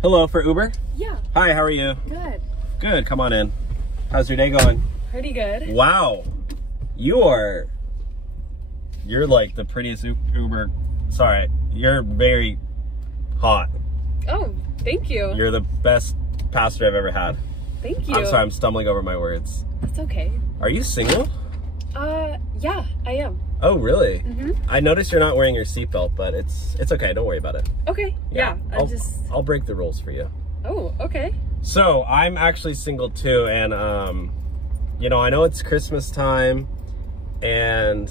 Hello, for Uber? Yeah. Hi, how are you? Good. Good, come on in. How's your day going? Pretty good. Wow. You're like the prettiest Uber. Sorry, you're very hot. Oh, thank you. You're the best passenger I've ever had. Thank you. I'm sorry, I'm stumbling over my words. That's okay. Are you single? Yeah, I am. Oh, really? Mm-hmm. I noticed you're not wearing your seatbelt, but it's okay. Don't worry about it. Okay. Yeah. I'll break the rules for you. Oh, okay. So I'm actually single too, and you know, I know it's Christmas time, and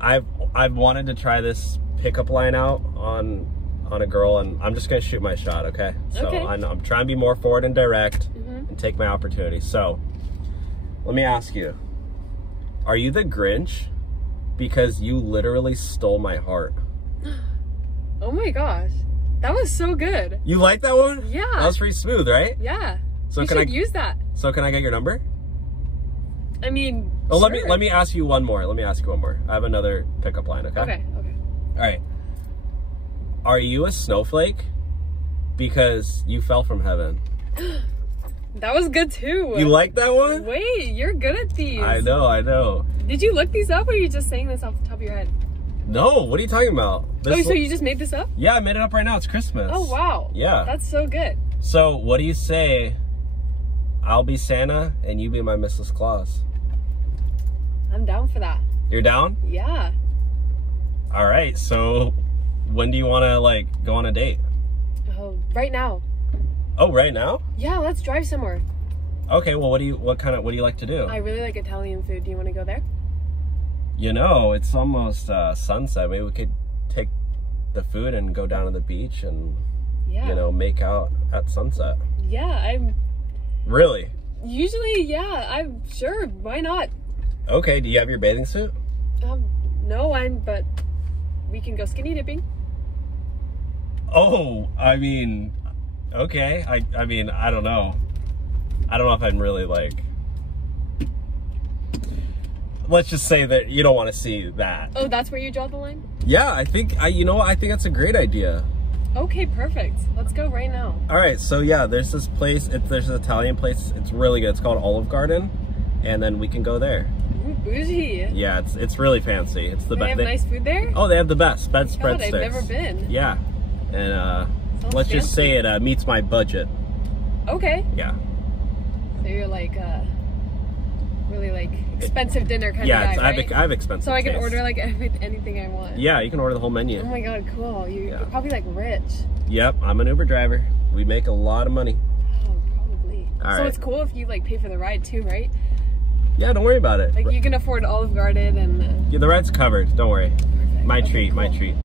I've wanted to try this pickup line out on a girl, and I'm just gonna shoot my shot. Okay. So okay. I'm trying to be more forward and direct, mm-hmm. and take my opportunity. So let me ask you. Are you the Grinch? Because you literally stole my heart. Oh my gosh. That was so good. You like that one? Yeah. That was pretty smooth, right? Yeah. So you should use that. So can I get your number? I mean, oh, sure. let me ask you one more. I have another pickup line, okay? Okay. All right. Are you a snowflake? Because you fell from heaven. That was good too. You like that one? Wait, you're good at these. I know. Did you look these up, or are you just saying this off the top of your head? No, what are you talking about? Oh, so you just made this up? Yeah, I made it up right now. It's Christmas. Oh, wow. Yeah. That's so good. So, what do you say? I'll be Santa and you be my Mrs. Claus. I'm down for that. You're down? Yeah. All right. So, when do you want to like go on a date? Oh, right now. Oh, right now? Yeah, let's drive somewhere. Okay. Well, what do you like to do? I really like Italian food. Do you want to go there? You know, it's almost sunset. Maybe we could take the food and go down to the beach and, you know, make out at sunset. Yeah, I'm... Really? Usually, yeah, I'm sure. Why not? Okay, do you have your bathing suit? No, but we can go skinny dipping. Oh, I mean, okay. I mean, I don't know. I don't know if I'm really like... Let's just say that you don't want to see that. Oh, that's where you draw the line? Yeah, I think that's a great idea. Okay, perfect. Let's go right now. All right, so yeah, there's this place. There's an Italian place. It's really good. It's called Olive Garden, and then we can go there. Ooh, bougie. Yeah, it's really fancy. It's the best. They have nice food there? Oh, they have the best bedspread sticks. I've never been. Yeah, and let's just say it meets my budget. Okay. Yeah. So you're like really like expensive dinner kind of guy, right? I have expensive. So I can taste. order like anything I want. Yeah, you can order the whole menu. Oh my god, cool. You're probably like rich. Yep, I'm an Uber driver. We make a lot of money. Oh, probably. All so right. it's cool if you like pay for the ride too, right? Yeah, don't worry about it. Like you can afford Olive Garden and... Yeah, the ride's covered. Don't worry. Perfect. My okay, treat, cool. my treat.